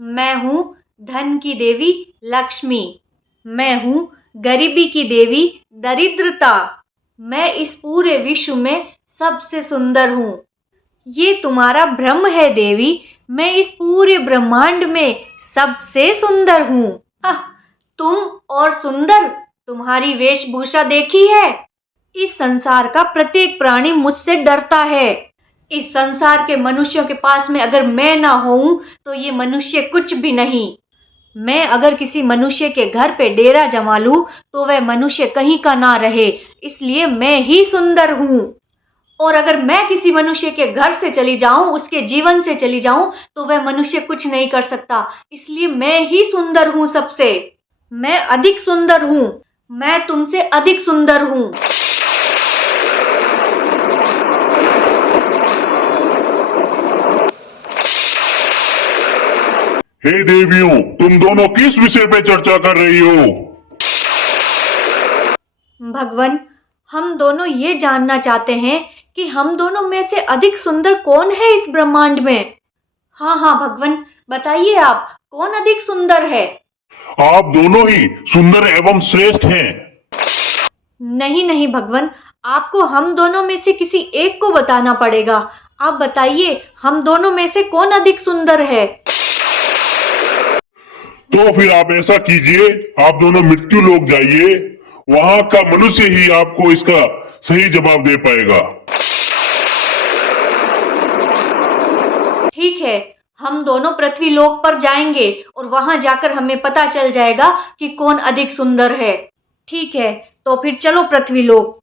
मैं हूँ धन की देवी लक्ष्मी। मैं हूँ गरीबी की देवी दरिद्रता। मैं इस पूरे विश्व में सबसे सुंदर हूँ। ये तुम्हारा भ्रम है देवी, मैं इस पूरे ब्रह्मांड में सबसे सुंदर हूँ। आह, तुम और सुंदर, तुम्हारी वेशभूषा देखी है? इस संसार का प्रत्येक प्राणी मुझसे डरता है। इस संसार के मनुष्यों के पास में अगर मैं ना हूं तो ये मनुष्य कुछ भी नहीं। मैं अगर किसी मनुष्य के घर पे डेरा जमा लूं तो वह मनुष्य कहीं का ना रहे, इसलिए मैं ही सुंदर हूँ। और अगर मैं किसी मनुष्य के घर से चली जाऊं, उसके जीवन से चली जाऊं, तो वह मनुष्य कुछ नहीं कर सकता, इसलिए मैं ही सुंदर हूं सबसे। मैं अधिक सुंदर हूं, मैं तुमसे अधिक सुंदर हूं। हे देवियों, तुम दोनों किस विषय पे चर्चा कर रही हो? भगवान, हम दोनों ये जानना चाहते हैं कि हम दोनों में से अधिक सुंदर कौन है इस ब्रह्मांड में। हाँ हाँ भगवान, बताइए आप कौन अधिक सुंदर है। आप दोनों ही सुंदर एवं श्रेष्ठ हैं। नहीं नहीं भगवान, आपको हम दोनों में से किसी एक को बताना पड़ेगा। आप बताइए हम दोनों में से कौन अधिक सुंदर है। तो फिर आप ऐसा कीजिए, आप दोनों मृत्यु लोक जाइए, वहां का मनुष्य ही आपको इसका सही जवाब दे पाएगा। ठीक है, हम दोनों पृथ्वी लोक पर जाएंगे और वहां जाकर हमें पता चल जाएगा कि कौन अधिक सुंदर है। ठीक है, तो फिर चलो पृथ्वी लोक।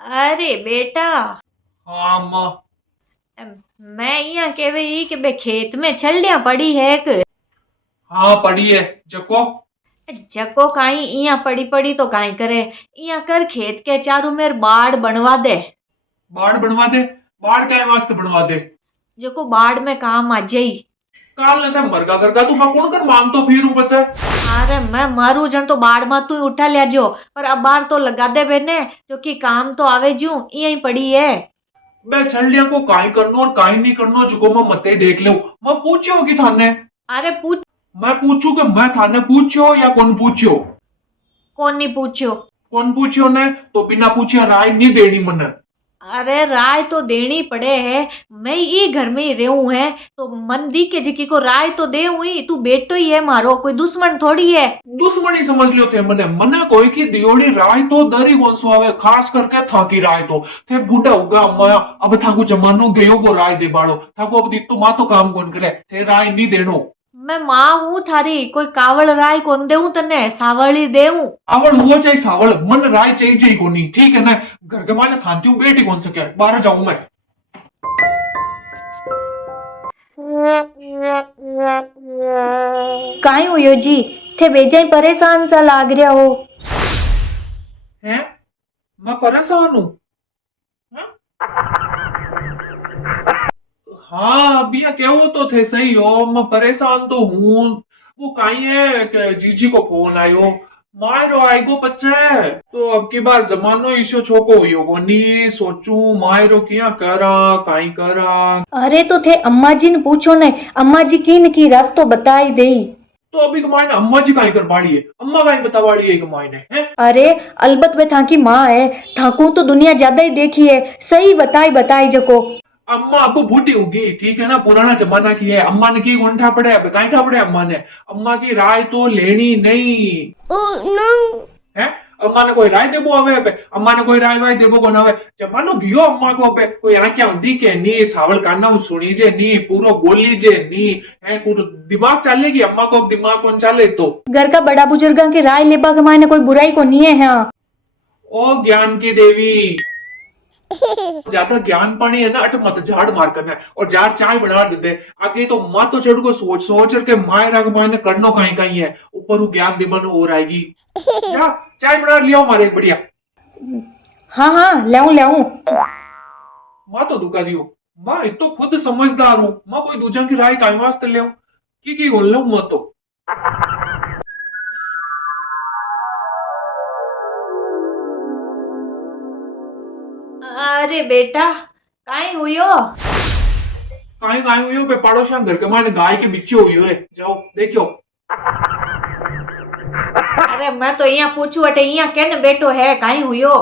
अरे बेटा, हाँ अम्मा। मैं यहाँ कह रही कि बे खेत में छलियां पड़ी है एक। हाँ पड़ी है जको। जको काई यहाँ पड़ी पड़ी तो काई करे, यहाँ कर खेत के चारों मेर बाड़ बनवा दे। बाढ़ बनवा दे? बाढ़ क्या वास्ते बनवा दे? जको बाढ़ में काम आ जाई। काल ने मरगा करगा तू मैं कौन कर मान तो फिर बचा। अरे मैं मारू जन तो बाढ़ में तू उठा लिया जो, पर अब बार तो लगा दे बेने, जो कि काम तो आवे जू यही पड़ी है। मैं छलिया को काई करनो और काई नहीं करनो जको मैं मते देख लूं। मैं पूछियो कि थाने। अरे पूछ। मैं पूछू कि मैं थाने पूछियो या कौन पूछियो? कौन नहीं पूछो। कौन पूछियो ने तो बिना पूछे राय नहीं देनी मने। अरे राय तो देनी पड़े है, मैं ये घर में ही रहूं है तो मन दी के जिकी को राय तो दे हुई। तू बेटो ही है मारो, कोई दुश्मन थोड़ी है। दुश्मनी समझ लियो थे मने मने कोई की दियोड़ी राय तो दरी कौन सो आवे, खास करके था की राय तो थे बूढ़ा होगा अम्मा। अब था को जमानो गयो को राय दे बाड़ो था को अब दी तो मां तो काम कौन करे थे राय नहीं देनो। मैं माँ हूँ थारी, कोई कावड़ राय कौन देऊ तने, सावली देऊ। आवड़ हुआ चाहे सावड़ मन राय चाहिए को नहीं, ठीक है ना? घर के माने शांति हूँ बेटी कौन सके बाहर जाऊं मैं। काई हुयो जी, थे बेजाई परेशान सा लाग रहा हो। हैं मैं परेशान हूँ? हाँ अभी क्या वो तो थे सही हो, मैं परेशान तो हूँ। वो कहीं है कि जीजी को फोन आयो मायरो आएगो बच्चे तो अब की बार जमानो ईशो छोको हुयो नी सोचू मायरो किया करा काई करा। अरे तो थे अम्मा जी ने पूछो ने, अम्मा जी की रास्तो बताई दे। तो अभी कमाई अम्मा जी काई कर बाड़ी है, अम्मा काई बता बाड़ी है कमाई ने हैं? अरे अलबत वे थाकी माँ है, थाकू तो दुनिया ज्यादा ही देखी है, सही बताई बताई जको। अम्मा आपको बूढ़ी होगी ठीक है ना, पुराना जमाना की है। अम्मा ने की घंटा पड़े अब कहीं था पड़े अम्मा ने, अम्मा की राय तो लेनी नहीं। है अम्मा ने कोई राय देबो आवे अबे, अम्मा ने कोई राय वाय देबो कोन आवे। जमानो गियो अम्मा को अबे कोई आ क्या हुंदी के नी सावल काना सुनी जे नी पूरो बोली जे नी है पूरो दिमाग चले की अम्मा को अब दिमाग कौन चले तो। घर का बड़ा बुजुर्गा की राय लेबा के मायने कोई बुराई को नहीं है। हाँ ओ ज्ञान की देवी ज्यादा ज्ञान पानी है ना अट मत झाड़ मार करना और जार चाय बना देते आगे तो माँ तो चढ़ को सोच सोच के माए रंग मायने करनो कहीं कहीं है ऊपर वो ज्ञान दिमन और आएगी। जा चाय बना लिया मारे एक बढ़िया। हाँ हाँ लाऊं लाऊं। माँ तो दुका दियो, माँ इत तो खुद समझदार हूँ, माँ कोई दूजा की राय काई वास्ते ले की बोल लूं मैं तो। अरे बेटा, काई हुयो? काई काई हुई हो पे पड़ोसिया घर के माने गाय के बिच्चे हुई है, जाओ देखो। अरे मैं तो यहाँ पूछू अटे यहाँ केन बैठो है, काई हुयो?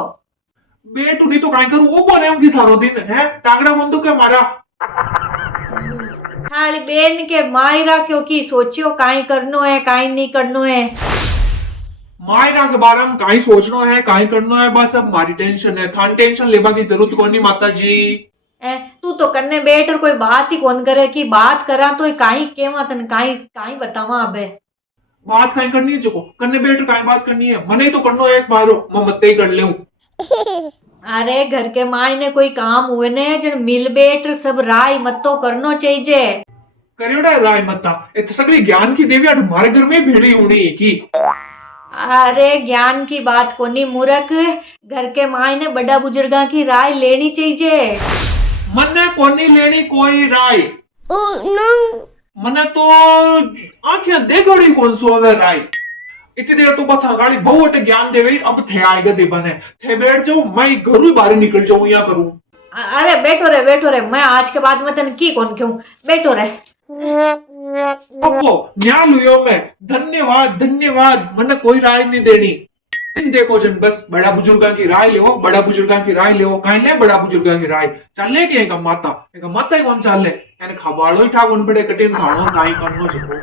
बेटू नहीं तो काई करूं, वो बने होंगी सारो दिन है, टांगड़ा बंदूक है मारा। थाली बेन के मायरा क्यों की सोचियो काई करनो है काई नहीं करनो है। मायरा के बारे में काई सोचना है काई करना है, बस अब मारी टेंशन है, थान टेंशन लेबा की जरूरत कोई नहीं माता जी। तू तो कन्ने बैठ कोई बात ही कौन करे, कि बात करा तो काई केवा तन काई काई बतावा अबे। बात काई करनी है जको कन्ने बैठ काई बात करनी है, मने तो करनो है एक बारो मैं मत ही कर लेऊं। अरे घर के मायने कोई काम हुए ने जन मिल बैठ सब राय मत तो करनो चाहिए। करियोड़ा राय मत्ता ये तो सगली ज्ञान की देवी हमारे घर में भेड़ी उड़ी की। अरे ज्ञान की बात कोनी मूर्ख, घर के मायने बड़ा बुजुर्गा की राय लेनी चाहिए। मने कोनी लेनी कोई राय। मने तो आंखें देखड़ी कौन सो है राय। इतनी देर तो बता गाड़ी बहुत ज्ञान देवे, अब थे आएगा देबने थे बैठ जाओ, मैं घर ही बाहर निकल जाऊं या करूं। अरे बैठो रे, मैं आज के बाद में तन की कौन क्यों, बैठो रे। पप्पो न्याल हुयो मैं, धन्यवाद धन्यवाद, मने कोई राय नहीं देनी। देखो जन बस बड़ा बुजुर्गा की राय लेवो, बड़ा बुजुर्गा की राय लेवो, काई ले बड़ा बुजुर्गा की राय चले के एक माता ही कौन चाले यानी खबाड़ो ही ठाक उन बड़े कठिन खानो काई करनो जको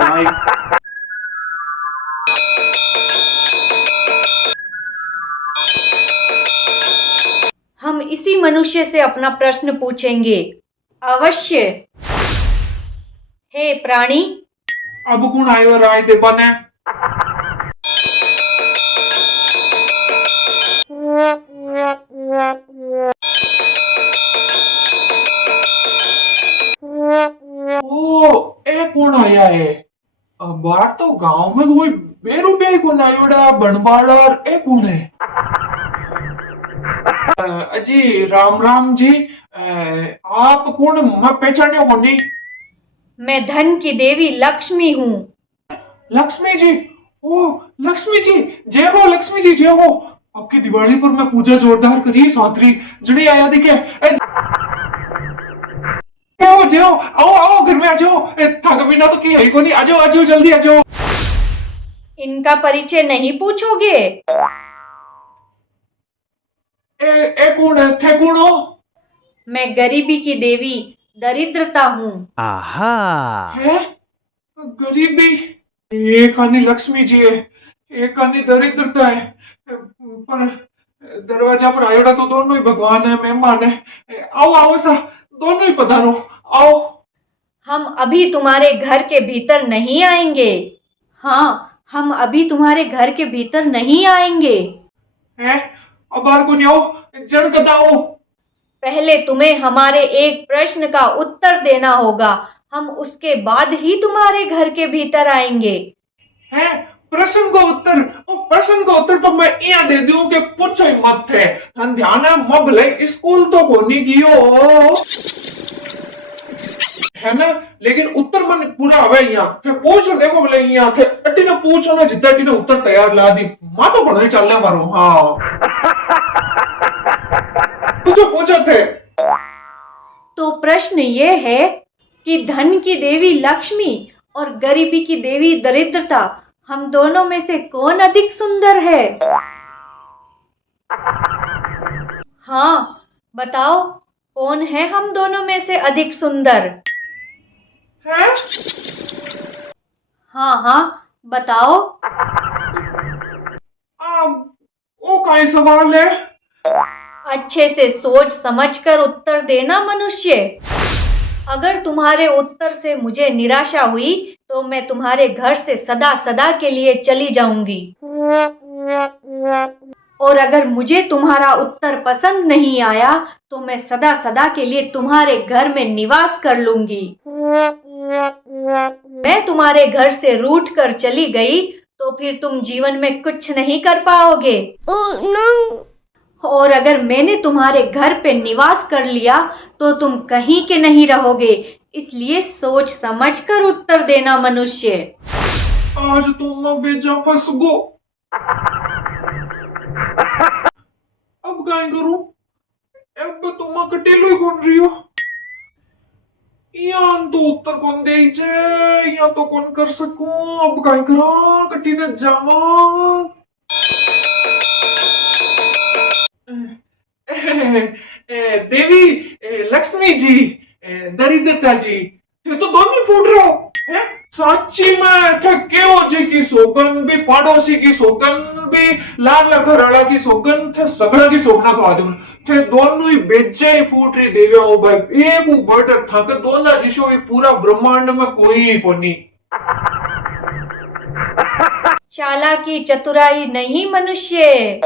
राय। हम इसी मनुष्य से अपना प्रश्न पूछेंगे, अवश्य। हे प्राणी, अब कौन आयो राय दे बने? ओ ए कौन आया है? बाहर तो गांव में कोई बेरुपया ही कौन आयोड़ा बनवाड़ा, ए कौन है? जी राम राम जी, आप कौन? मैं पहचाने को नहीं। मैं धन की देवी लक्ष्मी हूँ। लक्ष्मी जी, ओ लक्ष्मी जी, जय हो लक्ष्मी जी, जय हो। आपकी दिवाली पर मैं पूजा जोरदार करी, सात्री जड़ी आया दिखे। जय हो, आओ आओ घर में आ जाओ, थक बिना तो की है को नहीं, आ जाओ जल्दी आ जाओ। इनका परिचय नहीं पूछोगे? ए कौन है, थे कौन हो? मैं गरीबी की देवी दरिद्रता हूँ। आहा है गरीबी, एक आनी लक्ष्मी जी है, एक आनी दरिद्रता है, पर दरवाजा पर आयोड़ा तो दोनों ही भगवान है, मेहमान है। आओ आओ सा दोनों ही पधारो, आओ। हम अभी तुम्हारे घर के भीतर नहीं आएंगे। हाँ, हम अभी तुम्हारे घर के भीतर नहीं आएंगे। है अब बाहर को नहीं आओ, जड़ कदाओ। पहले तुम्हें हमारे एक प्रश्न का उत्तर देना होगा, हम उसके बाद ही तुम्हारे घर के भीतर आएंगे। है प्रश्न का उत्तर? प्रश्न का उत्तर तो मैं यहाँ दे दूं कि पूछो ही मत थे, ध्यान है मबले स्कूल तो होने गियो है ना, लेकिन उत्तर मन पूरा हवे यहाँ फिर पूछो देखो बोले यहाँ थे अटी ने पूछो ना, जितना अटी ने उत्तर तैयार ला दी, मां तो पढ़ने चलने मारो। हाँ पूछो थे। तो प्रश्न ये है कि धन की देवी लक्ष्मी और गरीबी की देवी दरिद्रता, हम दोनों में से कौन अधिक सुंदर है? हाँ बताओ, कौन है हम दोनों में से अधिक सुंदर? है? हाँ बताओ। वो कौन सवाल है? अच्छे से सोच समझकर उत्तर देना मनुष्य। अगर तुम्हारे उत्तर से मुझे निराशा हुई तो मैं तुम्हारे घर से सदा सदा के लिए चली जाऊंगी, और अगर मुझे तुम्हारा उत्तर पसंद नहीं आया तो मैं सदा सदा के लिए तुम्हारे घर में निवास कर लूंगी। मैं तुम्हारे घर से रूठ कर चली गई तो फिर तुम जीवन में कुछ नहीं कर पाओगे। और अगर मैंने तुम्हारे घर पे निवास कर लिया तो तुम कहीं के नहीं रहोगे, इसलिए सोच समझकर उत्तर देना मनुष्य। आज तुम बेजा फंस गो, अब क्या करूं? अब तुम कटेलो कौन रही हो यहाँ तो उत्तर कौन दे यहाँ तो कौन कर सकूं अब काय करा कटी न जावा देवी लक्ष्मी जी दरिद्रता जी थे तो दोनों फूट रहे हो हैं साची में ठक्के हो जी की सोगन भी पड़ोसी की सोगन भी लाल लखराड़ा की सोगन थे सगड़ा की सोगना को आदमी थे दोनों ही बेचे फूट रही देवी ओ भाई एक बट थक दोनों जिसो पूरा ब्रह्मांड में कोई कोनी चालाकी चतुराई नहीं मनुष्य,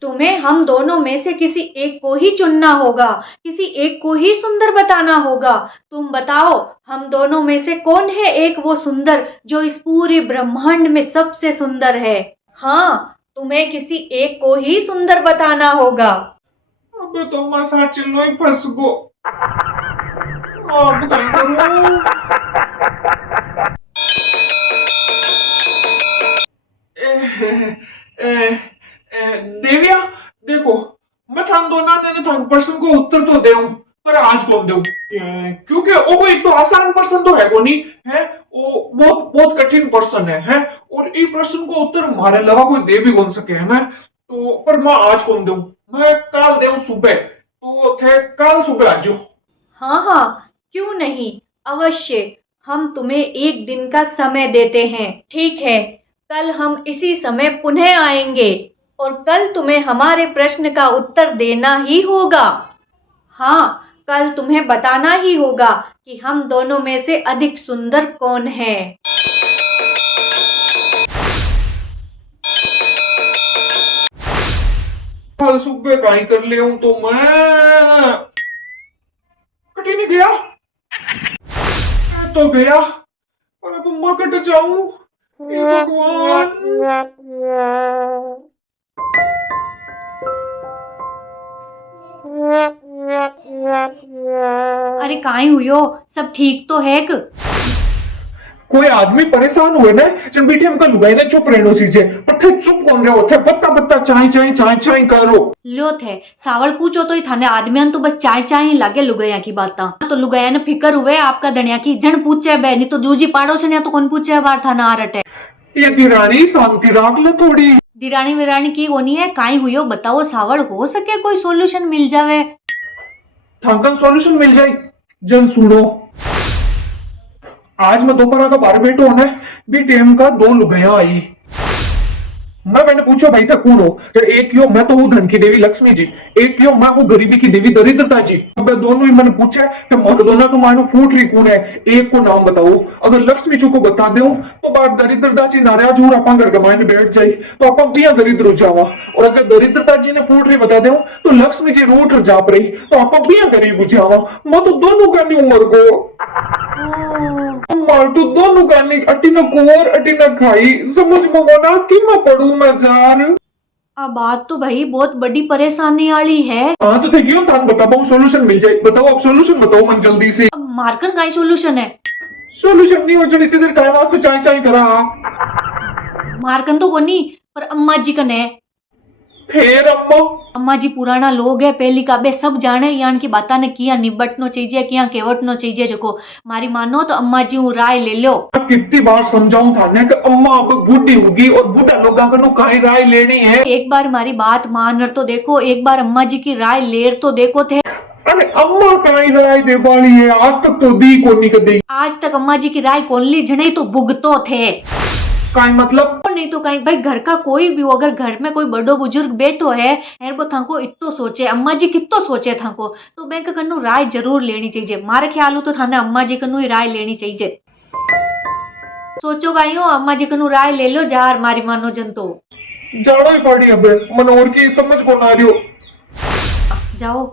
तुम्हें हम दोनों में से किसी एक को ही चुनना होगा, किसी एक को ही सुंदर बताना होगा। तुम बताओ हम दोनों में से कौन है एक वो सुंदर जो इस पूरे ब्रह्मांड में सबसे सुंदर है। हाँ, तुम्हें किसी एक को ही सुंदर बताना होगा। अब तो मैं साचिलो ही फंस गो अब क्या करूं देविया देखो मैं थान दोनों ने थान प्रश्न को उत्तर तो दे पर आज कौन दे क्योंकि वो कोई तो आसान प्रश्न तो है को नहीं है वो बहुत बहुत कठिन प्रश्न है और इस प्रश्न को उत्तर हमारे अलावा कोई दे भी कौन सके है ना तो पर मैं आज कौन दूं मैं कल दे सुबह तो थे कल सुबह आज हाँ हाँ, क्यों नहीं, अवश्य। हम तुम्हें एक दिन का समय देते हैं, ठीक है। कल हम इसी समय पुनः आएंगे और कल तुम्हें हमारे प्रश्न का उत्तर देना ही होगा। हाँ, कल तुम्हें बताना ही होगा कि हम दोनों में से अधिक सुंदर कौन है। कल सुबह काई कर ले हूं तो मैं कटी नहीं गया मैं तो गया पर अब मैं कट जाऊं हे भगवान अरे काई हुयो, सब ठीक तो है क? कोई आदमी परेशान हुए ना जब बीठी हमका लुगाई ने चुप रहनो चीजे पर थे चुप कौन रहे थे बत्ता बत्ता चाय चाय चाय चाय करो ल्यो थे सावल पूछो तो ही थाने आदमियान तो बस चाय चाय ही लागे लुगाया की बाता तो लुगाया ने फिकर हुए आपका धनिया की जन पूछे बे नहीं तो दूजी पाड़ोस ने तो कौन पूछे बार थाना आ रटे ये दिरानी शांति राख ले थोड़ी दिरानी विरानी की होनी है काई हुयो बताओ सावल हो सके कोई सॉल्यूशन मिल जावे थांकन सॉल्यूशन मिल जाए जन सुनो आज मैं दोपहर का 12 बैठो है बी टेम का 2 लुगाया आई मैंने पूछा भाई था कौन हो तो एक यो मैं तो हूँ धन की देवी लक्ष्मी जी एक यो मैं हूँ गरीबी की देवी दरिद्रता जी अब दोनों ही मैंने पूछा कि दोनों का मानो फूट रही कौन है एक को नाम बताओ अगर लक्ष्मी जी को बता दे तो बात दरिद्रता जी नाराज हो आप घर के मायने बैठ जाए तो आप बिया दरिद्र हो जावा और अगर दरिद्रता जी ने फूट रही बता दे तो लक्ष्मी जी रूठ जाप रही तो आप बिया गरीब हो जावा मैं तो दोनों का नहीं उम्र को मार तो दोनों का नहीं अटी न कुंवर अटी न खाई समझ मना कि मैं पढ़ू मैं जार अब बात तो भाई बहुत बड़ी परेशानी वाली है। हाँ तो क्यों थान बता पाऊँ सोल्यूशन मिल जाए बताओ आप सोल्यूशन बताओ मन जल्दी से अब मार्कन का ही सोल्यूशन है सोल्यूशन नहीं हो चल इतनी देर काय वास्ते चाय चाय करा मार्कन तो कोनी पर अम्मा जी कने फिर अम्मा जी पुराना लोग है पहली काबे सब जाने यान की बाता ने किया निबटनो चाहिए किया केवटनो चाहिए जको मारी मानो तो अम्मा जी हूँ राय ले लो कितनी बार समझाऊं थाने कि अम्मा अब बूढ़ी होगी और बूढ़ा लोगों को काई राय लेनी है एक बार हमारी बात मान तो देखो एक बार अम्मा जी की राय लेर तो देखो थे अरे अम्मा काई राय दे वाली है आज तक तो दी को नहीं कदी आज तक अम्मा जी की राय कौन ली जने तो भुगतो थे काई मतलब नहीं तो कहीं भाई घर का कोई भी हो अगर घर में कोई बड़ो बुजुर्ग बैठो है एर वो थाको इतो सोचे अम्मा जी कितो सोचे थाको तो बैंक कन्नू राय जरूर लेनी चाहिए मारे ख्याल तो थाने अम्मा जी कन्नू ही राय लेनी चाहिए सोचो गाई हो अम्मा जी कन्नू राय ले लो जार मारी मानो जन तो जानो ही पड़ी अब मन और की समझ को ना रही हो जाओ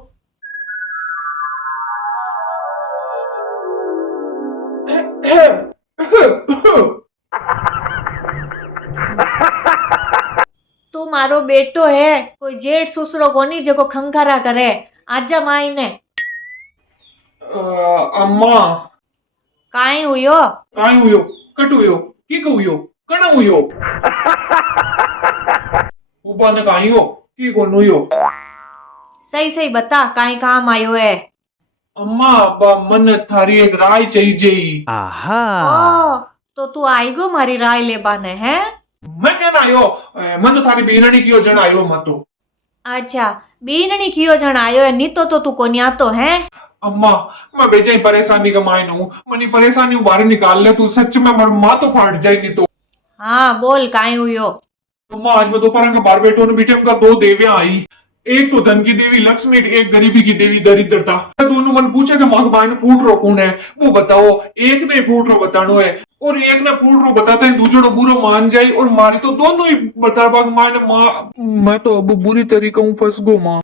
तो मारो बेटो है कोई जेठ ससुरो कोनी जको खंखारा करे आजा माई ने अम्मा काई हुयो कट हुयो की हुयो कण हुयो उबा ने काई हो की कोन हुयो। सही सही बता काई काम आयो है। अम्मा मन थारी एक राय चाहिए। ओ तो तू आईगो मारी राय ले बाने है। मैं कहना आयो मन तो थारी बीनणी की जन आयो मत तो। अच्छा बीननी कियो जण आयो है नी तो तू कोनी आतो है। अम्मा मैं बेचाई परेशानी का मायन हूँ मनी परेशानी बाहर निकाल ले तू सच में मन माँ तो फाट जाए नहीं तो। हाँ बोल काई हुयो। अम्मा आज मैं दोपहर का बाहर बैठो ने बीटे का दो देवियां आई। एक तो धन की देवी लक्ष्मी एक गरीबी की देवी दरिद्रता। दोनों मन पूछे कि माँ बाइन फूट रो कौन है वो बताओ। एक ने फूट रो बतानो है और एक ने फूट रो बताते हैं दूसरो बुरो मान जाए और मारी तो दोनों ही बता बाग माने माँ मैं तो अब बुरी तरीका हूँ फंस गो माँ।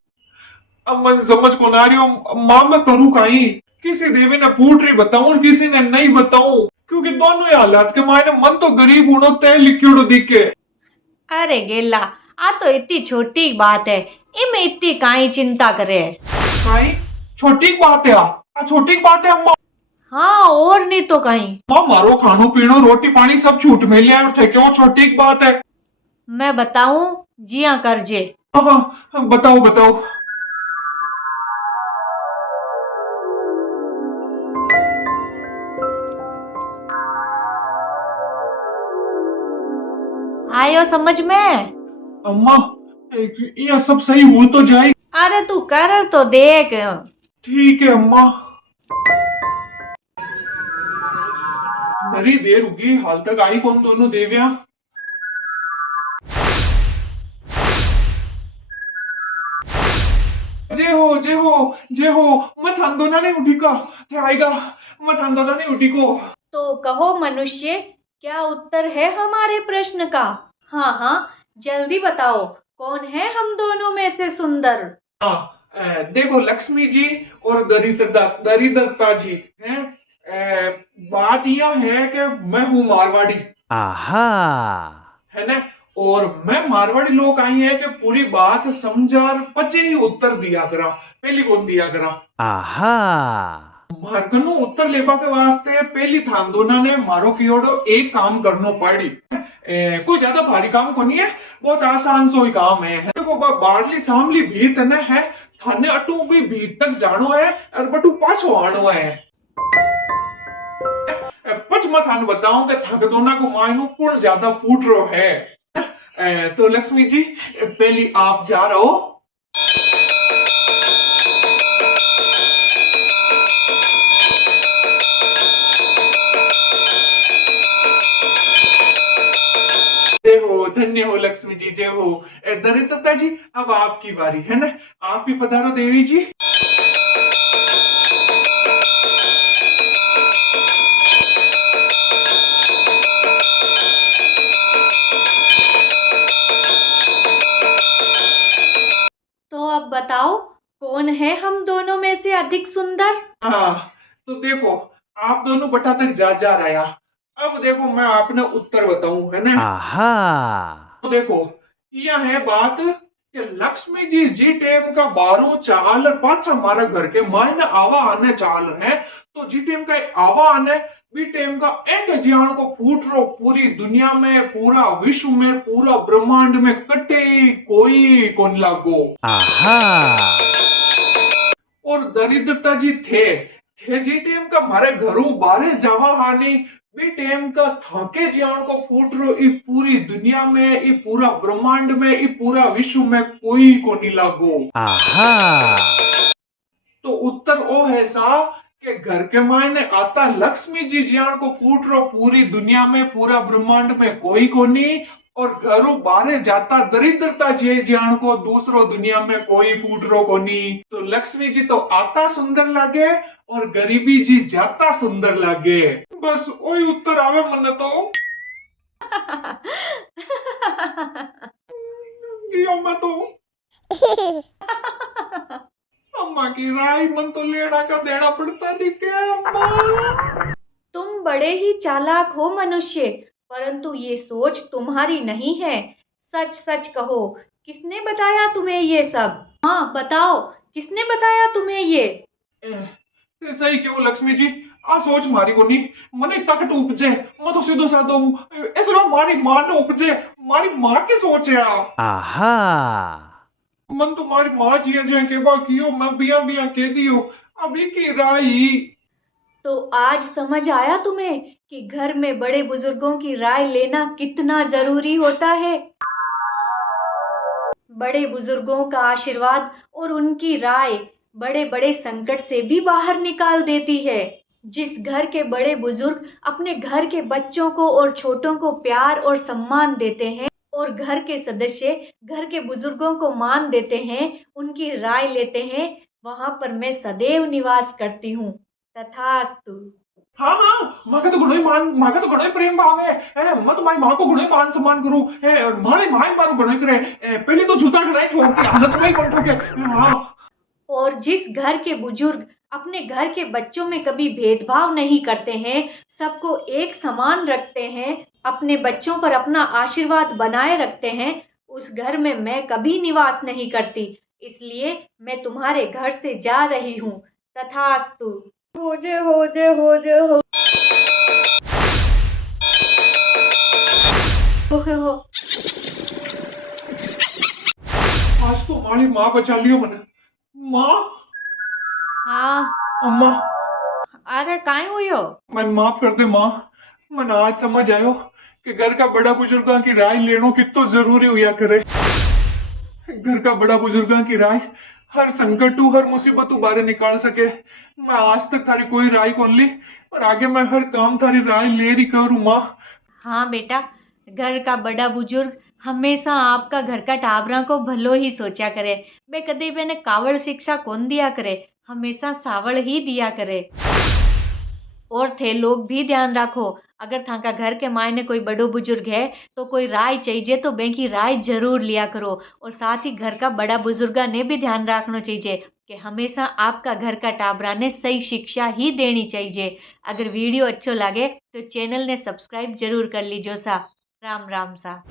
अब मन समझ को ना रही हूँ माँ मैं करूँ कहीं। किसी देवी ने फूट रही बताऊं और किसी ने नहीं बताऊं क्योंकि दोनों ही हालात के मायने मन तो गरीब हूं तय लिखियोड़ो दिखे। अरे गेला आ तो इतनी छोटी बात है इमे इतनी काई चिंता करे। काई छोटी बात है छोटी बात है अम्मा। हाँ और नहीं तो कहीं। माँ मारो खानो पीनो रोटी पानी सब छूट में लिया और थे क्यों छोटी बात है। मैं बताऊं जिया कर जे। हाँ हाँ बताओ बताओ। आयो समझ में। अम्मा यह सब सही हो तो जाए। अरे तू कर तो देख। ठीक है अम्मा। बड़ी देर होगी हाल तक आई कौन दोनों देवियां। जे हो मत आंदोलन नहीं उठी का थे आएगा मत आंदोलन नहीं उठी को। तो कहो मनुष्य क्या उत्तर है हमारे प्रश्न का। हाँ हाँ जल्दी बताओ कौन है हम दोनों में से सुंदर। हाँ देखो लक्ष्मी जी और दरिद्रता जी हैं। बात यह है कि मैं हूँ मारवाड़ी है ना और मैं मारवाड़ी लोग आई है कि पूरी बात समझार पचे ही उत्तर दिया करा पहली कौन दिया करा। मारकनो उत्तर लेबा के वास्ते पहली थान दोना ने मारो कियोड़ो एक काम करनो पड़ी। कोई ज्यादा भारी काम को नहीं है बहुत आसान सो ही काम है। देखो बारली सामली भीत न है थाने अटू भी भीत तक जानो है और बटू पाछो आनो है। पच मैं थाने बताऊं कि थक दोना को मायनो कौन ज्यादा फूट रो है। तो लक्ष्मी जी पहली आप जा रहे हो। जय हो धन्य हो लक्ष्मी जी जय हो। दरिद्रता जी अब आपकी बारी है ना आप भी पधारो देवी जी। तो अब बताओ कौन है हम दोनों में से अधिक सुंदर। हाँ तो देखो आप दोनों बटा तक जा रहा। अब देखो मैं आपने उत्तर बताऊं है ना। तो देखो यह है बात कि लक्ष्मी जी जी टेम का बारो चाल पाछा हमारे घर के मायने आवा आने चाल है तो जी टेम का आवा आने बी टेम का एक ज्ञान को फूट रो पूरी दुनिया में पूरा विश्व में पूरा ब्रह्मांड में कटे कोई कौन लागो। और दरिद्रता जी थे जी टेम का मारे घरों बारे जावा हानि बी टेम का थाके ज्ञान को फूट रो ई पूरी दुनिया में ई पूरा ब्रह्मांड में ई पूरा विश्व में कोई को नहीं लागो। तो उत्तर ओ है सा कि घर के मायने आता लक्ष्मी जी ज्ञान को फूट रो पूरी दुनिया में पूरा ब्रह्मांड में कोई को नहीं और घरों बारे जाता दरिद्रता जी ज्ञान को दूसरो दुनिया में कोई फूट रो को नहीं। तो लक्ष्मी जी तो आता सुंदर लागे और गरीबी जी जाता सुंदर लागे बस वही उत्तर आवे मन तो। मैं तो अम्मा की राय मन तो लेना का देना पड़ता दिखे अम्मा। तुम बड़े ही चालाक हो मनुष्य परंतु ये सोच तुम्हारी नहीं है। सच सच कहो किसने बताया तुम्हें ये सब। हाँ बताओ किसने बताया तुम्हें ये। सही क्यों लक्ष्मी जी आ सोच मारी को नहीं मने तकट उपजे मैं तो सीधो साधो ऐसा मारी मां ने उपजे मारी मां की सोच है। मन तुम्हारी माँ जी जो के बाकियो मैं बिया बिया कह दियो अभी की राई। तो आज समझ आया तुम्हें कि घर में बड़े बुजुर्गों की राय लेना कितना जरूरी होता है। बड़े बुजुर्गों का आशीर्वाद और उनकी राय बड़े बड़े संकट से भी बाहर निकाल देती है। जिस घर के बड़े बुजुर्ग अपने घर के बच्चों को और छोटों को प्यार और सम्मान देते हैं और घर के सदस्य घर के बुजुर्गों को मान देते हैं, उनकी राय लेते हैं, वहां पर मैं सदैव निवास करती हूँ। तथास्तु। हाँ हाँ माँ का तो घणो ही प्रेम भाव है मैं तुम्हारी माँ को घणो ही मान सम्मान करूँ मारे माँ ही मारो घणो ही करे पहले तो जूता घणा ही ठोकती हालत में ही कौन ठोके। हाँ और जिस घर के बुजुर्ग अपने घर के बच्चों में कभी भेदभाव नहीं करते हैं, सबको एक समान रखते हैं, अपने बच्चों पर अपना आशीर्वाद बनाए रखते हैं, उस घर में मैं कभी निवास नहीं करती। इसलिए मैं तुम्हारे घर से जा रही हूँ। तथास्तु। हो जे हो जे हो जे हो। आज तो हमारी माँ बचा लियो मैंने। माँ हाँ। अम्मा अरे काहे हुयो? मन माफ कर दे माँ। मन आज समझ आयो कि घर का बड़ा बुजुर्गों की राय लेनो कितो जरूरी हुआ करे। घर का बड़ा बुजुर्गों की राय हर संकट हर मुसीबत बारे निकाल सके। मैं आज तक थारी कोई राय कौन ली पर आगे मैं हर काम थारी राय ले रही करूँ माँ। हाँ बेटा, घर का बड़ा बुजुर्ग हमेशा आपका घर का टाबरा को भलो ही सोचा करे। वे कदे भी ने कावड़ शिक्षा कौन दिया करे, हमेशा सावड़ ही दिया करे। और थे लोग भी ध्यान रखो, अगर थाका घर के मायने कोई बड़ो बुजुर्ग है तो कोई राय चाहिए तो बैंक की राय जरूर लिया करो। और साथ ही घर का बड़ा बुजुर्गा ने भी ध्यान रखना चाहिए कि हमेशा आपका घर का टाबरा ने सही शिक्षा ही देनी चाहिए। अगर वीडियो अच्छो लगे तो चैनल ने सब्सक्राइब जरूर कर लीजो सा। राम राम सा।